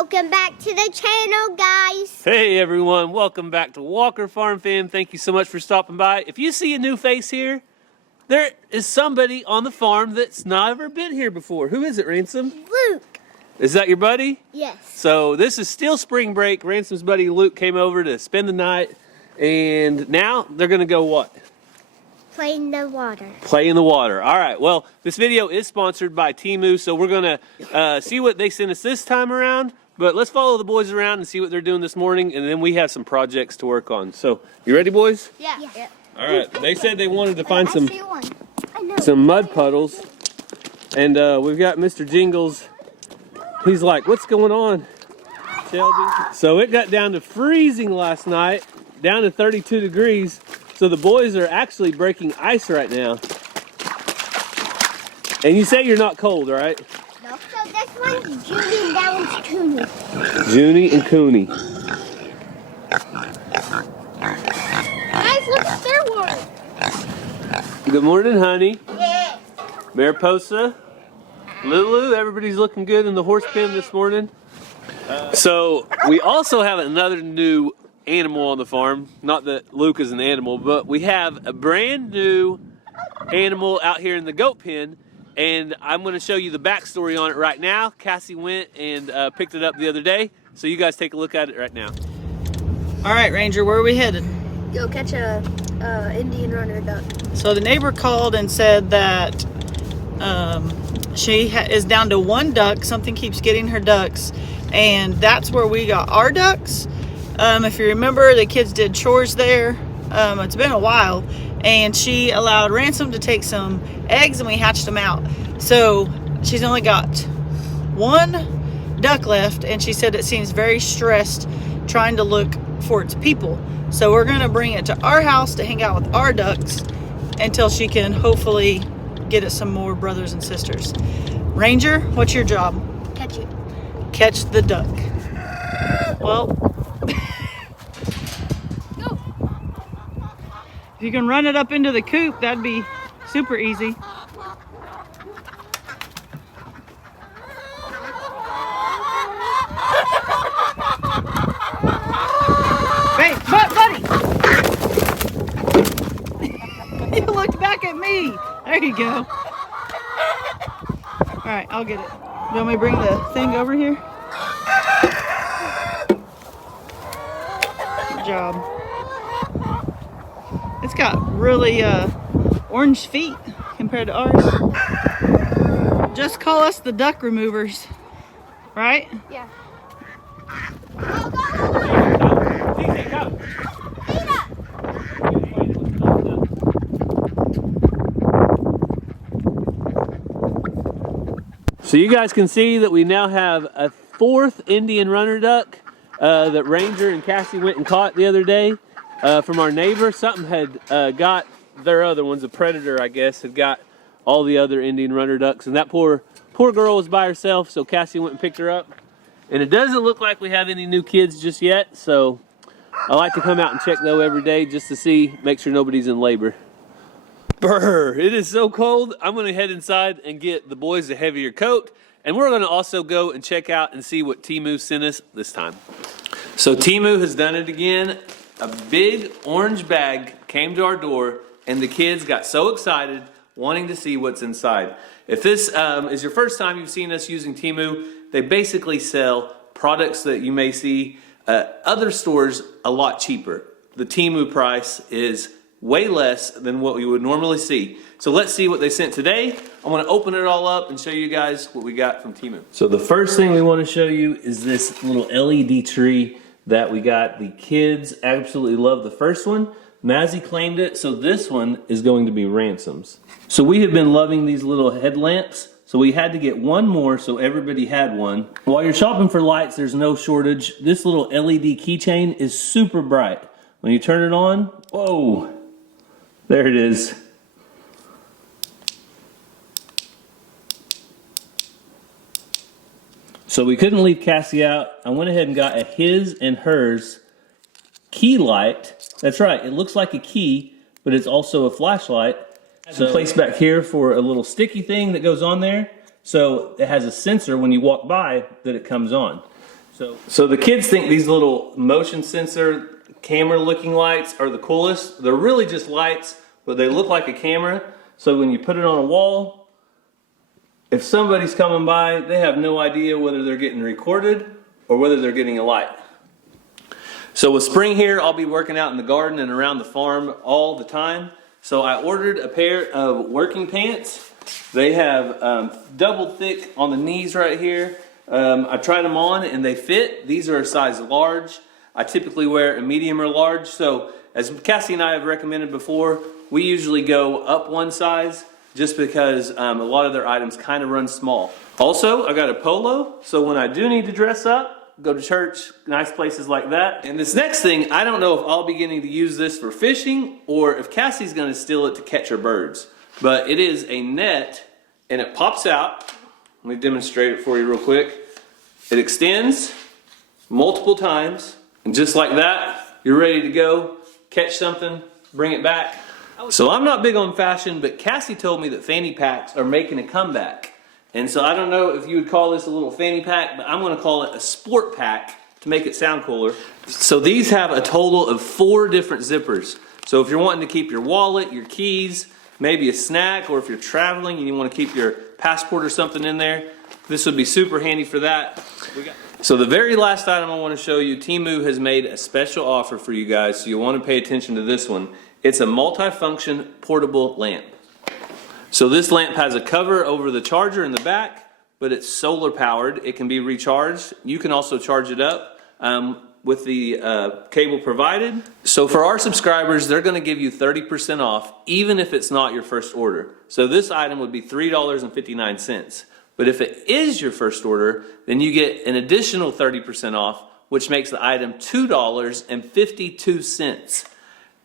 Welcome back to the channel, guys. Hey everyone, welcome back to Walker Farm Fam. Thank you so much for stopping by. If you see a new face here, there is somebody on the farm that's never been here before. Who is it, Ransom? Luke. Is that your buddy? Yes. So this is still spring break. Ransom's buddy Luke came over to spend the night, and now they're gonna go what? Play in the water. Play in the water. All right, well, this video is sponsored by Teemu, so we're gonna see what they sent us this time around. But let's follow the boys around and see what they're doing this morning, and then we have some projects to work on. So, you ready, boys? Yeah. All right. They said they wanted to find some mud puddles, and we've got Mr. Jingles. He's like, "What's going on, Shelby?" So it got down to freezing last night, down to 32 degrees. So the boys are actually breaking ice right now. And you say you're not cold, right? No. So this one's Junie and that one's Cooney. Junie and Cooney. Guys, look at their water. Good morning, honey. Yes. Mariposa. Lulu, everybody's looking good in the horse pen this morning. So we also have another new animal on the farm. Not that Luke is an animal, but we have a brand new animal out here in the goat pen, and I'm going to show you the backstory on it right now. Cassie went and picked it up the other day, so you guys take a look at it right now. All right, Ranger, where are we headed? Go catch a Indian runner duck. So the neighbor called and said that she is down to one duck. Something keeps getting her ducks, and that's where we got our ducks. If you remember, the kids did chores there. It's been a while, and she allowed Ransom to take some eggs, and we hatched them out. So she's only got one duck left, and she said it seems very stressed trying to look for its people. So we're gonna bring it to our house to hang out with our ducks until she can hopefully get it some more brothers and sisters. Ranger, what's your job? Catch it. Catch the duck. Well, Go. if you can run it up into the coop, that'd be super easy. Hey, buddy! You looked back at me. There you go. All right, I'll get it. You want me to bring the thing over here? Good job. It's got really orange feet compared to ours. Just call us the duck removers, right? Yeah. So you guys can see that we now have a fourth Indian runner duck that Ranger and Cassie went and caught the other day from our neighbor. Something had got their other ones, a predator I guess, had got all the other Indian runner ducks, and that poor girl was by herself, so Cassie went and picked her up. And it doesn't look like we have any new kids just yet, so I like to come out and check though every day just to see, make sure nobody's in labor. Brr, it is so cold. I'm going to head inside and get the boys a heavier coat, and we're going to also go and check out and see what Teemu sent us this time. So Teemu has done it again. A big orange bag came to our door, and the kids got so excited wanting to see what's inside. If this is your first time you've seen us using Teemu, they basically sell products that you may see at other stores a lot cheaper. The Teemu price is way less than what we would normally see. So let's see what they sent today. I want to open it all up and show you guys what we got from Teemu. So the first thing we want to show you is this little LED tree that we got. The kids absolutely love the first one. Mazzy claimed it, so this one is going to be Ransom's. So we have been loving these little headlamps, so we had to get one more so everybody had one. While you're shopping for lights, there's no shortage. This little LED keychain is super bright. When you turn it on, whoa, there it is. So we couldn't leave Cassie out. I went ahead and got a his and hers key light. That's right, it looks like a key, but it's also a flashlight. There's a place back here for a little sticky thing that goes on there. So it has a sensor when you walk by that it comes on. So the kids think these little motion sensor camera looking lights are the coolest. They're really just lights, but they look like a camera. So when you put it on a wall, if somebody's coming by, they have no idea whether they're getting recorded or whether they're getting a light. So with spring here, I'll be working out in the garden and around the farm all the time. So I ordered a pair of working pants. They have double thick on the knees right here. I tried them on and they fit. These are a size large. I typically wear a medium or large. So as Cassie and I have recommended before, we usually go up one size just because a lot of their items kind of run small. Also, I got a polo. So when I do need to dress up, go to church, nice places like that. And this next thing, I don't know if I'll be getting to use this for fishing or if Cassie's gonna steal it to catch her birds. But it is a net and it pops out. Let me demonstrate it for you real quick. It extends multiple times and just like that, you're ready to go, catch something, bring it back. So I'm not big on fashion, but Cassie told me that fanny packs are making a comeback. And so I don't know if you would call this a little fanny pack, but I'm going to call it a sport pack to make it sound cooler. So these have a total of 4 different zippers. So if you're wanting to keep your wallet, your keys, maybe a snack, or if you're traveling and you want to keep your passport or something in there, this would be super handy for that. So the very last item I want to show you, Temu has made a special offer for you guys, so you'll want to pay attention to this one. It's a multi-function portable lamp. So this lamp has a cover over the charger in the back, but it's solar powered. It can be recharged. You can also charge it up with the cable provided. So for our subscribers, they're going to give you 30% off, even if it's not your first order. So this item would be $3.59. But if it is your first order, then you get an additional 30% off, which makes the item $2.52.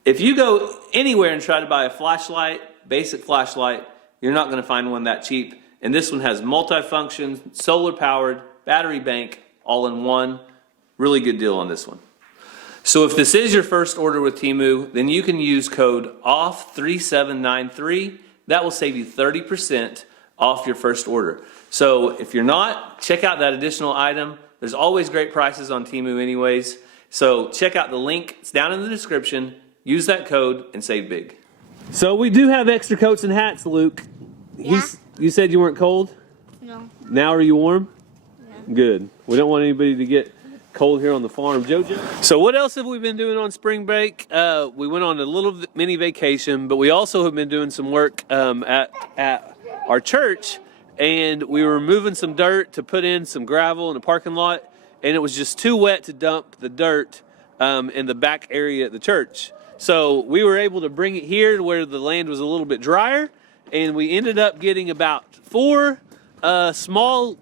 If you go anywhere and try to buy a flashlight, basic flashlight, you're not going to find one that cheap. And this one has multi-function, solar powered, battery bank, all in one. Really good deal on this one. So if this is your first order with Temu, then you can use code OFF3793. That will save you 30% off your first order. So if you're not, check out that additional item. There's always great prices on Temu anyways. So check out the link. It's down in the description. Use that code and save big. So we do have extra coats and hats, Luke. Yeah. You said you weren't cold? No. Now are you warm? Yeah. Good. We don't want anybody to get cold here on the farm. Jojo? So what else have we been doing on spring break? We went on a little mini vacation, but we also have been doing some work at our church, and we were moving some dirt to put in some gravel in the parking lot, and it was just too wet to dump the dirt in the back area at the church. So we were able to bring it here to where the land was a little bit drier, and we ended up getting about 4 small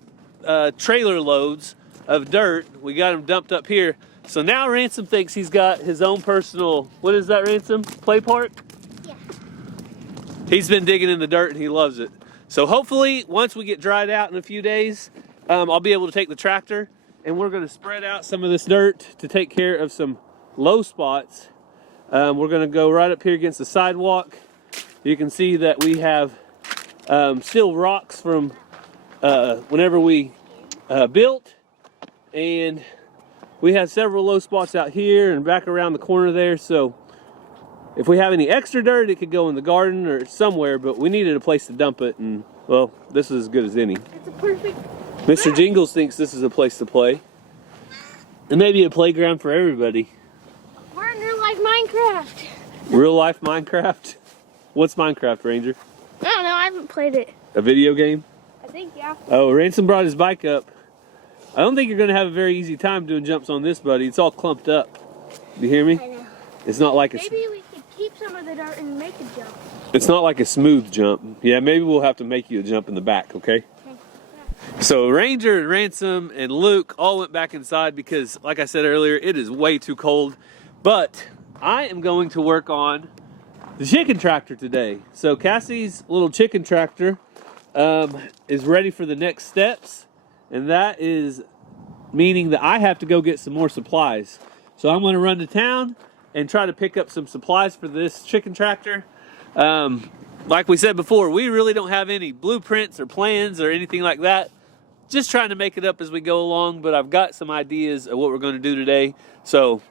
trailer loads of dirt. We got them dumped up here. So now Ransom thinks he's got his own personal, what is that, Ransom? Play park? Yeah. He's been digging in the dirt and he loves it. So hopefully once we get dried out in a few days, I'll be able to take the tractor and we're going to spread out some of this dirt to take care of some low spots. We're going to go right up here against the sidewalk. You can see that we have still rocks from whenever we built, and we have several low spots out here and back around the corner there. So if we have any extra dirt, it could go in the garden or somewhere, but we needed a place to dump it, and well, this is as good as any. It's a perfect. Mr. Jingles thinks this is a place to play, and maybe a playground for everybody. We're in real life Minecraft. Real life Minecraft? What's Minecraft, Ranger? I don't know. I haven't played it. A video game? I think, yeah. Oh, Ransom brought his bike up. I don't think you're going to have a very easy time doing jumps on this, buddy. It's all clumped up. Do you hear me? I know. It's not like Maybe we could keep some of the dirt and make a jump. It's not like a smooth jump. Yeah, maybe we'll have to make you a jump in the back, okay? Okay. Yeah. So Ranger, Ransom, and Luke all went back inside because, like I said earlier, it is way too cold. But I am going to work on the chicken tractor today. So Cassie's little chicken tractor is ready for the next steps, and that is meaning that I have to go get some more supplies. So I'm going to run to town and try to pick up some supplies for this chicken tractor. Like we said before, we really don't have any blueprints or plans or anything like that. just trying to make it up as we go along, but I've got some ideas of what we're going to do today. So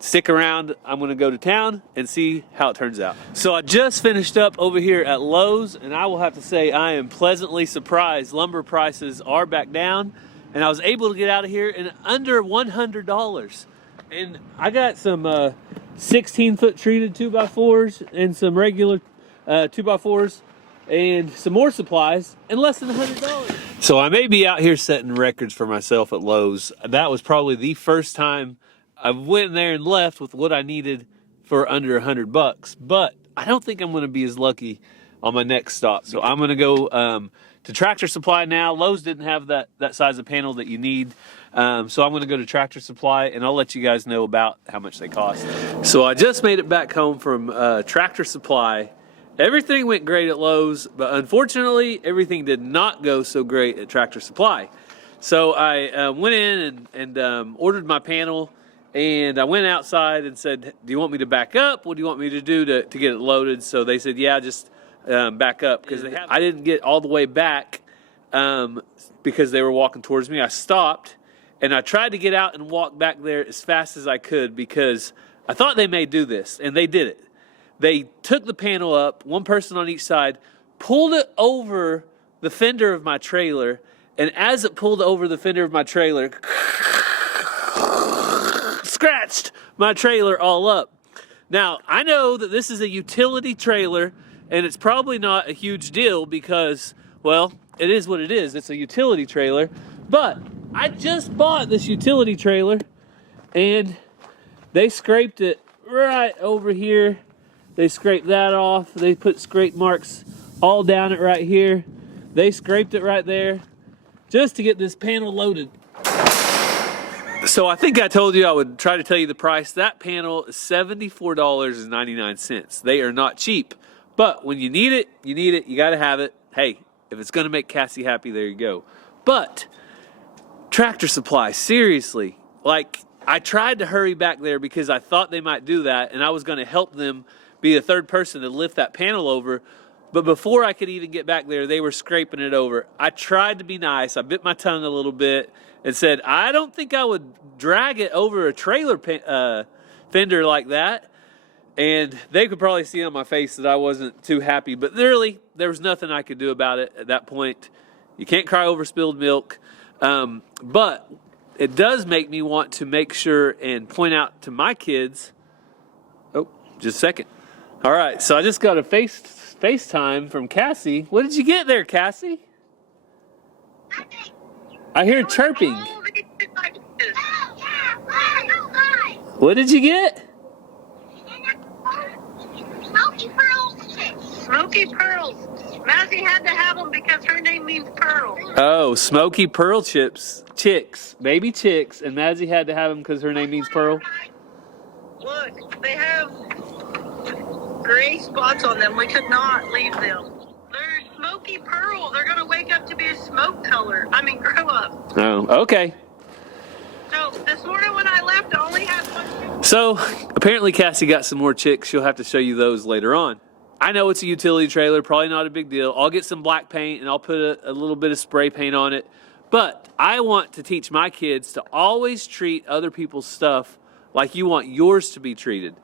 stick around. I'm going to go to town and see how it turns out. So I just finished up over here at Lowe's, and I will have to say I am pleasantly surprised. Lumber prices are back down, and I was able to get out of here in under $100. And I got some 16-foot treated 2x4s and some regular 2x4s and some more supplies in less than $100. So I may be out here setting records for myself at Lowe's. That was probably the first time I went there and left with what I needed for under $100, but I don't think I'm going to be as lucky on my next stop. So I'm going to go to Tractor Supply now. Lowe's didn't have that size of panel that you need. So I'm going to go to Tractor Supply, and I'll let you guys know about how much they cost. So I just made it back home from Tractor Supply. Everything went great at Lowe's, but unfortunately, everything did not go so great at Tractor Supply. So I went in and ordered my panel. And I went outside and said, do you want me to back up? What do you want me to do to get it loaded? So they said, yeah, just back up. Because I didn't get all the way back because they were walking towards me. I stopped, and I tried to get out and walk back there as fast as I could because I thought they may do this, and they did it. They took the panel up, one person on each side, pulled it over the fender of my trailer, and as it pulled over the fender of my trailer, scratched my trailer all up. Now, I know that this is a utility trailer, and it's probably not a huge deal because, well, it is what it is. It's a utility trailer. But I just bought this utility trailer, and they scraped it right over here. They scraped that off. They put scrape marks all down it right here. They scraped it right there just to get this panel loaded. So I think I told you I would try to tell you the price. That panel is $74.99. They are not cheap. But when you need it, you need it. You got to have it. Hey, if it's going to make Cassie happy, there you go. But Tractor Supply, seriously. Like, I tried to hurry back there because I thought they might do that, and I was going to help them be the third person to lift that panel over. But before I could even get back there, they were scraping it over. I tried to be nice. I bit my tongue a little bit and said, I don't think I would drag it over a trailer fender like that. And they could probably see on my face that I wasn't too happy. But really, there was nothing I could do about it at that point. You can't cry over spilled milk. But it does make me want to make sure and point out to my kids. Oh, just a second. All right, so I just got a FaceTime from Cassie. What did you get there, Cassie? I hear chirping. What did you get? Smoky pearls. Smoky pearls. Mazzy had to have them because her name means pearl. Oh, smoky pearl chicks, baby chicks, and Mazzy had to have them because her name means pearl. Look, they have gray spots on them. We could not leave them. They're smoky pearl. They're going to wake up to be a smoke color. I mean, grow up. Oh, okay. So this morning when I left, I only had one. So apparently Cassie got some more chicks. She'll have to show you those later on. I know it's a utility trailer, probably not a big deal. I'll get some black paint and I'll put a little bit of spray paint on it. But I want to teach my kids to always treat other people's stuff like you want yours to be treated.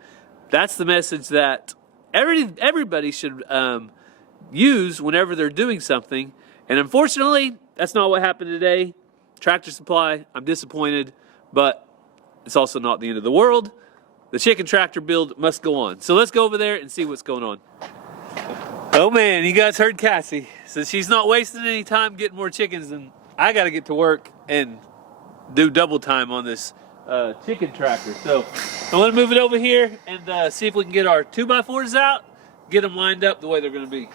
That's the message that everybody should use whenever they're doing something. And unfortunately, that's not what happened today. Tractor Supply, I'm disappointed, but it's also not the end of the world. The chicken tractor build must go on. So let's go over there and see what's going on. Oh man, you guys heard Cassie. So she's not wasting any time getting more chickens, and I got to get to work and do double time on this chicken tractor. So I want to move it over here and see if we can get our 2x4s out, get them lined up the way they're going to be.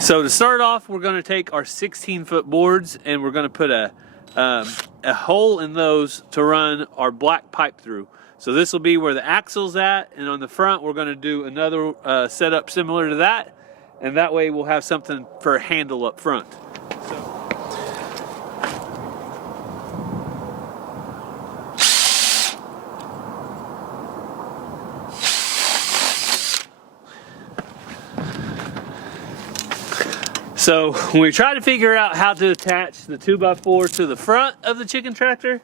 So to start off, we're going to take our 16-foot boards and we're going to put a a hole in those to run our black pipe through. So this will be where the axle's at, and on the front we're going to do another setup similar to that, and that way we'll have something for a handle up front. So when we tried to figure out how to attach the 2x4 to the front of the chicken tractor,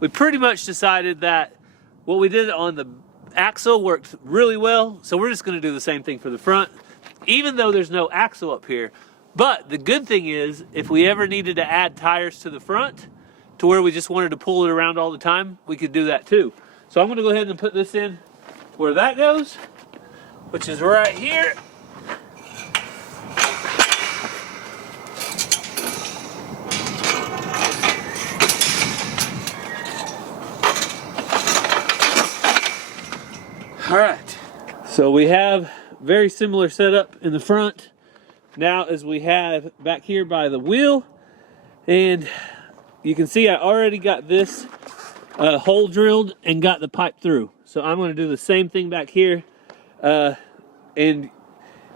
we pretty much decided that what we did on the axle worked really well. So we're just gonna do the same thing for the front, even though there's no axle up here. But the good thing is, if we ever needed to add tires to the front to where we just wanted to pull it around all the time, we could do that too. So I'm gonna go ahead and put this in where that goes, which is right here. All right, so we have very similar setup in the front now as we have back here by the wheel, and you can see I already got this hole drilled and got the pipe through. So I'm going to do the same thing back here, and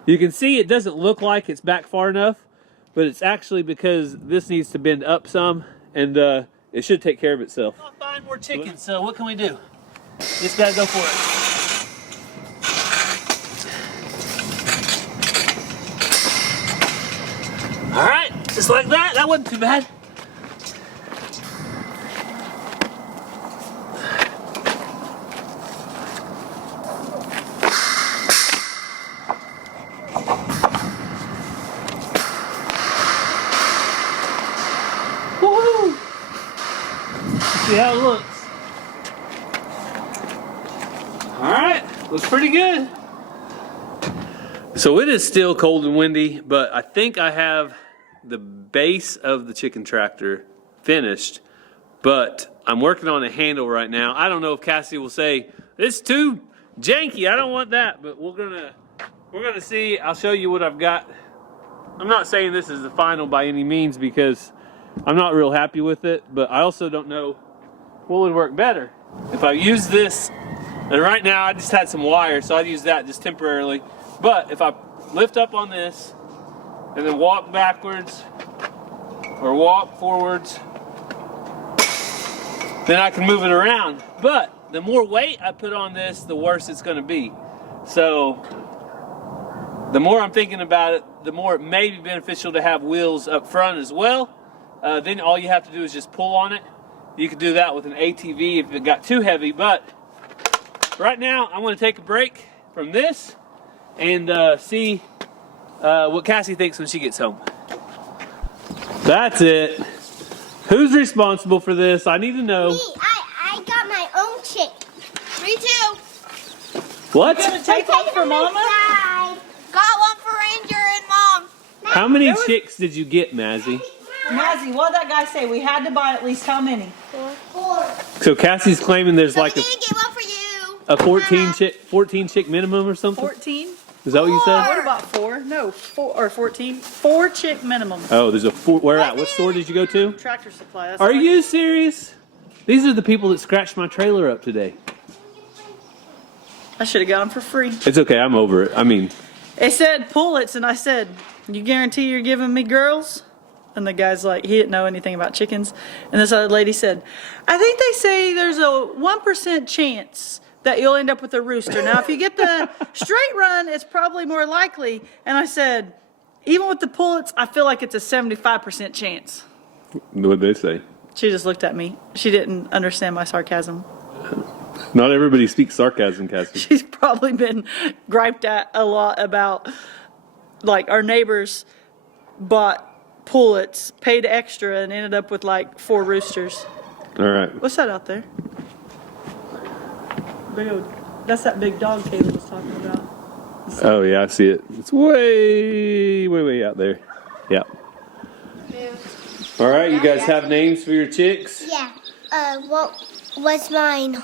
you can see it doesn't look like it's back far enough, but it's actually because this needs to bend up some, and it should take care of itself. I'll find more chickens, so what can we do? Just gotta go for it. All right, just like that. That wasn't too bad. Woohoo! See how it looks. All right, looks pretty good. So it is still cold and windy, but I think I have the base of the chicken tractor finished, but I'm working on a handle right now. I don't know if Cassie will say, it's too janky, I don't want that, but we're gonna see. I'll show you what I've got. I'm not saying this is the final by any means because I'm not real happy with it, but I also don't know what would work better. If I use this, and right now I just had some wire, so I'd use that just temporarily. But if I lift up on this and then walk backwards or walk forwards, then I can move it around. But the more weight I put on this, the worse it's going to be. So the more I'm thinking about it, the more it may be beneficial to have wheels up front as well. Then all you have to do is just pull on it. You could do that with an ATV if it got too heavy. But right now I'm going to take a break from this and see what Cassie thinks when she gets home. That's it. Who's responsible for this? I need to know. Me, I got my own chick. Me too. What? You gonna take one for Mama? Got one for Ranger and Mom. How many chicks did you get, Mazzy? Mazzy, what did that guy say? We had to buy at least how many? 4. So Cassie's claiming there's So like we didn't get one for you. a 14 chick minimum or something? 14? Is that what you said? What about 4? No, 4 or 14. 4 chick minimum. Oh, there's a 4. Where at? What store did you go to? Tractor Supply. That's Are right. you serious? These are the people that scratched my trailer up today. I should have got them for free. It's okay, I'm over it. I mean, It said pullets, and I said, you guarantee you're giving me girls? And the guy's like, he didn't know anything about chickens. And this other lady said, I think they say there's a 1% chance that you'll end up with a rooster. Now, if you get the straight run, it's probably more likely. And I said, even with the pullets, I feel like it's a 75% chance. what'd they say? She just looked at me. She didn't understand my sarcasm. Not everybody speaks sarcasm, Cassie. She's probably been griped at a lot about, like, our neighbors bought pullets, paid extra, and ended up with like 4 roosters. All right. What's that out there? Big old, that's that big dog Caleb was talking about. Oh, yeah, I see it. It's way out there. Yeah. All right, you guys have names for your chicks? Yeah. What was mine?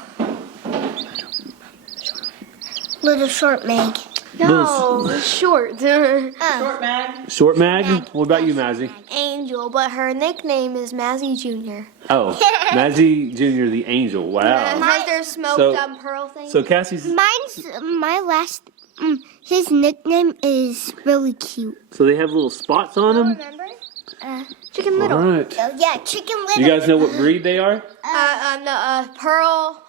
Little Short Meg. No, short. Short mag. Short mag? What about you, Mazzy? Angel, but her nickname is Mazzy Jr. Oh, Mazzy Jr. the Angel. Wow. Has their smoked So- pearl thing? So Cassie's. His nickname is really cute. So they have little spots on them. Remember? Chicken All Little. right. Oh, yeah, Chicken Little. You guys know what breed they are? Pearl,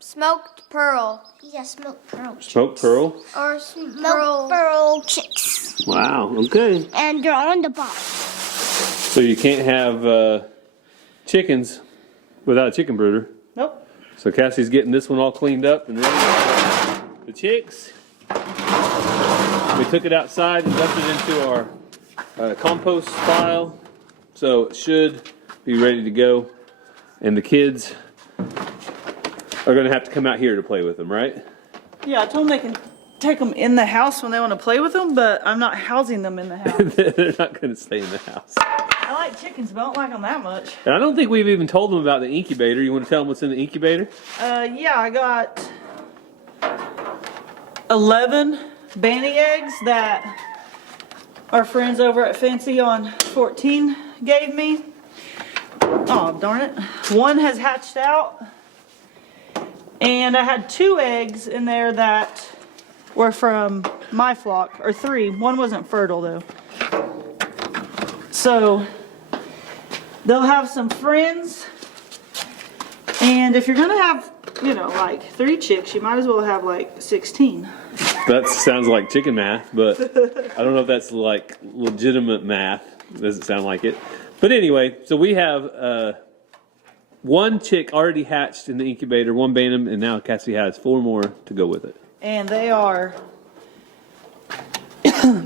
smoked pearl. Yeah, smoked pearl. Smoked pearl. Or Smoked pearl chicks. Wow. Okay. And they're on the box. So you can't have chickens without a chicken brooder. Nope. So Cassie's getting this one all cleaned up and ready for the chicks. We took it outside and dumped it into our compost pile. So it should be ready to go. And the kids are going to have to come out here to play with them, right? Yeah, I told them they can take them in the house when they want to play with them, but I'm not housing them in the house. They're not going to stay in the house. I like chickens, but I don't like them that much. And I don't think we've even told them about the incubator. You want to tell them what's in the incubator? Yeah, I got 11 banty eggs that our friends over at Fancy on 14 gave me. Oh, darn it. One has hatched out. And I had 2 eggs in there that were from my flock, or 3. One wasn't fertile though. So they'll have some friends. And if you're gonna have, you know, like 3 chicks, you might as well have like 16. That sounds like chicken math, but I don't know if that's like legitimate math. It doesn't sound like it. But anyway, so we have 1 chick already hatched in the incubator, 1 bantam, and now Cassie has 4 more to go with it. And they are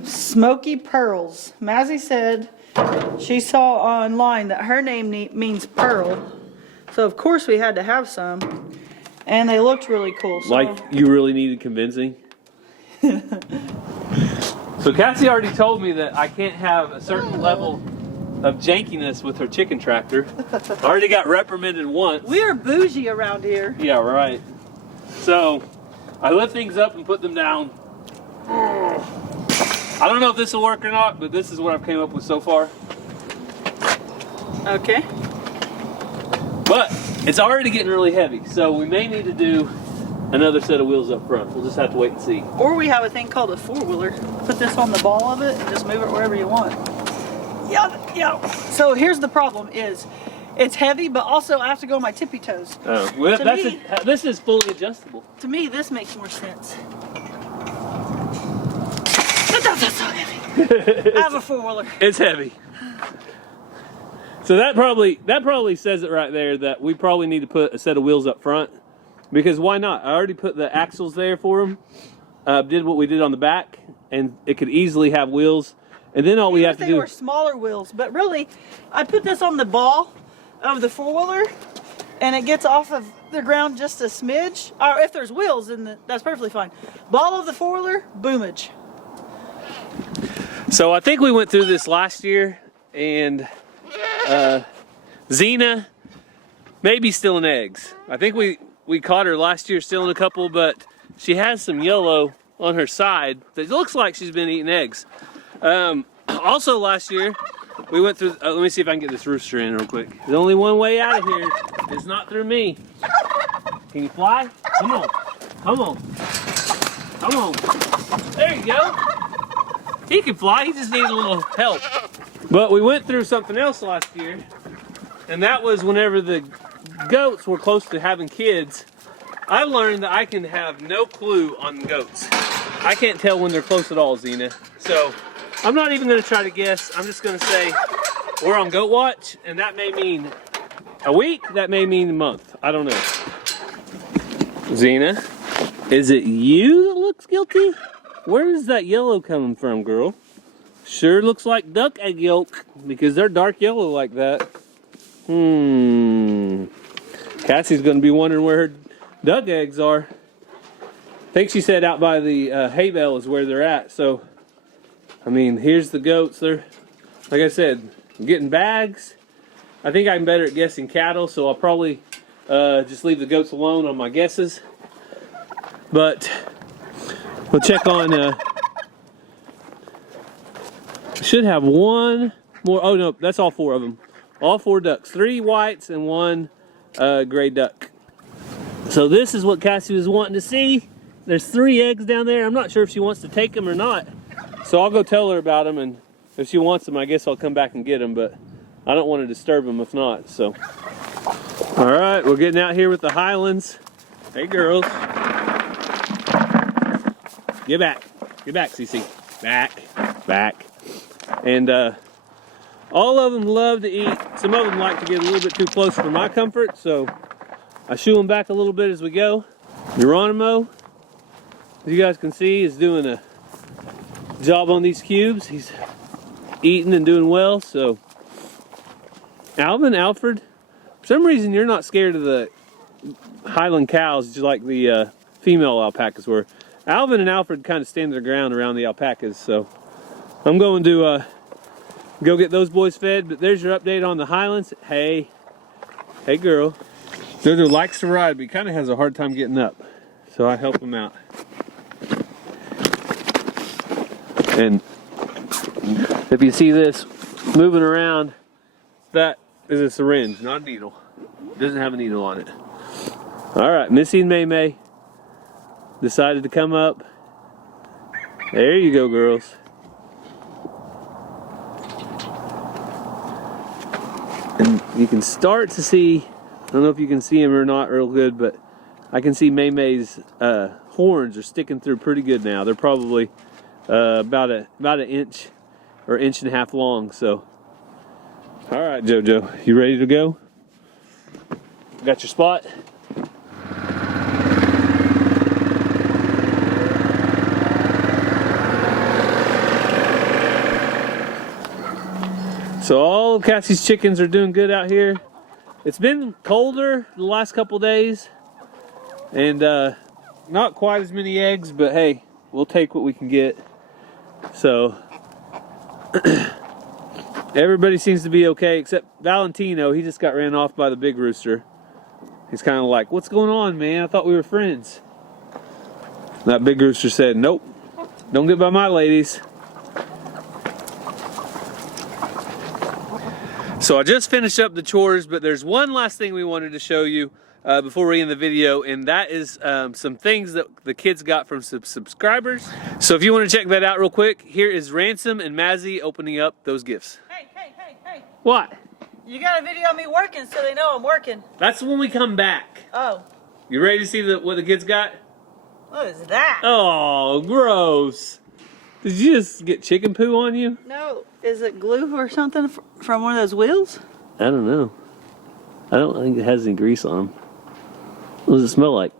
smoky pearls. Mazzy said she saw online that her name means pearl. So of course we had to have some. And they looked really cool. So. Like you really needed convincing? So Cassie already told me that I can't have a certain level of jankiness with her chicken tractor. I already got reprimanded once. We are bougie around here. Yeah, right. So I lift things up and put them down. I don't know if this will work or not, but this is what I've came up with so far. Okay. But it's already getting really heavy, so we may need to do another set of wheels up front. We'll just have to wait and see. Or we have a thing called a 4-wheeler. Put this on the ball of it and just move it wherever you want. Yeah. So here's the problem is it's heavy, but also I have to go on my tippy toes. Oh, well, To this is fully adjustable. To me, this makes more sense. That's so heavy. I have a 4-wheeler. It's heavy. So that probably says it right there that we probably need to put a set of wheels up front. Because why not? I already put the axles there for them. Did what we did on the back, and it could easily have wheels. And then all we have to do. They were smaller wheels, but really, I put this on the ball of the 4-wheeler, and it gets off of the ground just a smidge. Or if there's wheels, then that's perfectly fine. Ball of the 4-wheeler, boomage. So I think we went through this last year, and Xena may be stealing eggs. I think we caught her last year stealing a couple, but she has some yellow on her side that looks like she's been eating eggs. Also last year, we went through, let me see if I can get this rooster in real quick. There's only one way out of here. It's not through me. Can you fly? Come on. Come on. Come on. There you go. He can fly, he just needs a little help. But we went through something else last year, and that was whenever the goats were close to having kids. I learned that I can have no clue on goats. I can't tell when they're close at all, Xena. So I'm not even going to try to guess. I'm just going to say we're on goat watch, and that may mean a week, that may mean a month. I don't know. Xena, is it you that looks guilty? Where is that yellow coming from, girl? Sure looks like duck egg yolk because they're dark yellow like that. Cassie's going to be wondering where her duck eggs are. I think she said out by the hay bale is where they're at. So, I mean, here's the goats. They're, like I said, getting bags. I think I'm better at guessing cattle, so I'll probably just leave the goats alone on my guesses. But We'll check on, should have one more. Oh no, that's all 4 of them. All 4 ducks. 3 whites and 1 gray duck. So this is what Cassie was wanting to see. There's 3 eggs down there. I'm not sure if she wants to take them or not. So I'll go tell her about them, and if she wants them, I guess I'll come back and get them, but I don't want to disturb them if not, so. All right, we're getting out here with the Highlands. Hey girls. Get back, Cece. Back. And all of them love to eat. Some of them like to get a little bit too close for my comfort, so I shoo them back a little bit as we go. Geronimo, as you guys can see, is doing a job on these cubes. He's eating and doing well. So Alvin, Alfred, for some reason you're not scared of the Highland cows just like the female alpacas were. Alvin and Alfred kind of stand their ground around the alpacas, so I'm going to go get those boys fed. But there's your update on the Highlands. Hey girl. Jojo likes to ride, but he kind of has a hard time getting up, so I help him out. And if you see this moving around, that is a syringe, not a needle. It doesn't have a needle on it. All right, Missy and May May decided to come up. There you go, girls. And you can start to see, I don't know if you can see him or not real good, but I can see May May's horns are sticking through pretty good now. They're probably about an inch or inch and a half long. So, all right, Jojo, you ready to go? Got your spot? So all of Cassie's chickens are doing good out here. It's been colder the last couple days, and not quite as many eggs, but hey, we'll take what we can get. So everybody seems to be okay except Valentino. He just got ran off by the big rooster. He's kind of like, what's going on, man? I thought we were friends. That big rooster said, nope, don't get by my ladies. So I just finished up the chores, but there's one last thing we wanted to show you before we end the video, and that is some things that the kids got from some subscribers. So if you want to check that out real quick, here is Ransom and Mazzy opening up those gifts. Hey. What? You got a video of me working so they know I'm working. That's when we come back. Oh. You ready to see what the kids got? What is that? Oh, gross. Did you just get chicken poo on you? No. Is it glue or something from one of those wheels? I don't know. I don't think it has any grease on them. What does it smell like?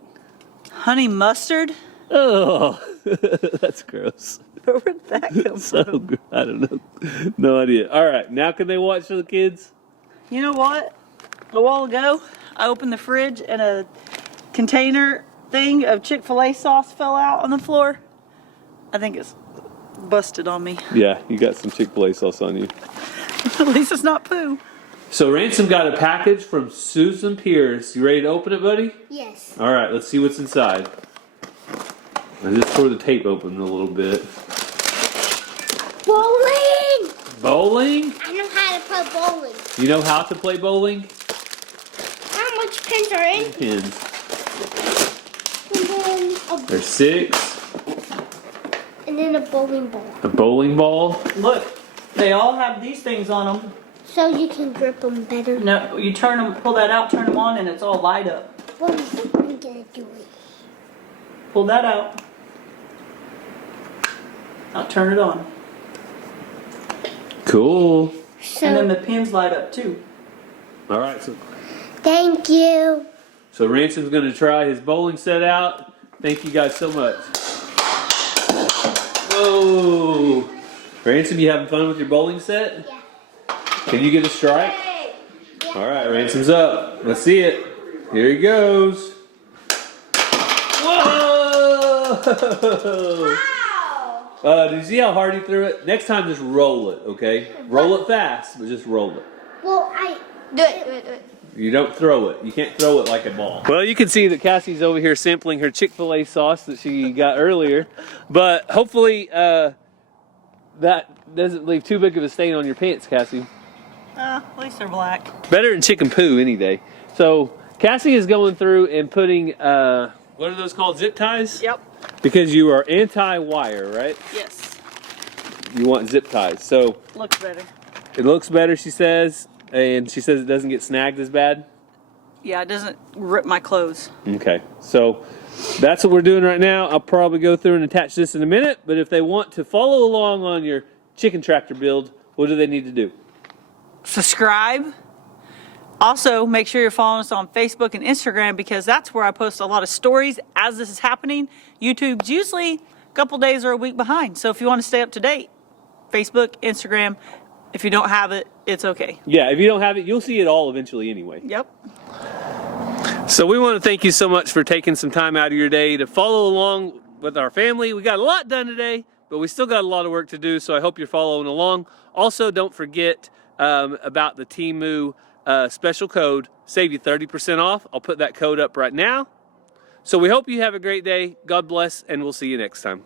Honey mustard? Oh, that's gross. Where would that come from? I don't know. No idea. All right, now can they watch for the kids? You know what? A while ago, I opened the fridge and a container thing of Chick-fil-A sauce fell out on the floor. I think it's busted on me. Yeah, you got some Chick-fil-A sauce on you. At least it's not poo. So Ransom got a package from Susan Pierce. You ready to open it, buddy? Yes. All right, let's see what's inside. I just tore the tape open a little bit. Bowling! Bowling? I know how to play bowling. You know how to play bowling? How much pins are in? Pins. And then There's 6. and then a bowling ball. A bowling ball. Look, they all have these things on them. So you can grip them better. No, you turn them, pull that out, turn them on, and it's all light up. What is it? I'm gonna do it. Pull that out. Now turn it on. Cool. And then So the pins light up too. All right, thank you. so Ransom's going to try his bowling set out. Thank you guys so much. Whoa. Ransom, you having fun with your bowling set? Yeah. Can you get a strike? Yeah. All right, Ransom's up. Let's see it. Here he goes. Whoa! Wow. Did you see how hard he threw it? Next time, just roll it, okay? Roll it fast, but just roll it. Well, I Do it. You don't throw it. You can't throw it like a ball. Well, you can see that Cassie's over here sampling her Chick-fil-A sauce that she got earlier. But hopefully that doesn't leave too big of a stain on your pants, Cassie. At least they're black. Better than chicken poo any day. So Cassie is going through and putting, what are those called, zip ties? Yep. Because you are anti-wire, right? Yes. You want zip ties. So Looks better. it looks better, she says. And she says it doesn't get snagged as bad. Yeah, it doesn't rip my clothes. Okay, so that's what we're doing right now. I'll probably go through and attach this in a minute, but if they want to follow along on your chicken tractor build, what do they need to do? Subscribe. Also, make sure you're following us on Facebook and Instagram because that's where I post a lot of stories as this is happening. YouTube's usually a couple days or a week behind. So if you want to stay up to date, Facebook, Instagram. If you don't have it, it's okay. Yeah, if you don't have it, you'll see it all eventually anyway. Yep. So we want to thank you so much for taking some time out of your day to follow along with our family. We got a lot done today, but we still got a lot of work to do, so I hope you're following along. Also, don't forget about the Teemu special code, save you 30% off. I'll put that code up right now. So we hope you have a great day. God bless, and we'll see you next time.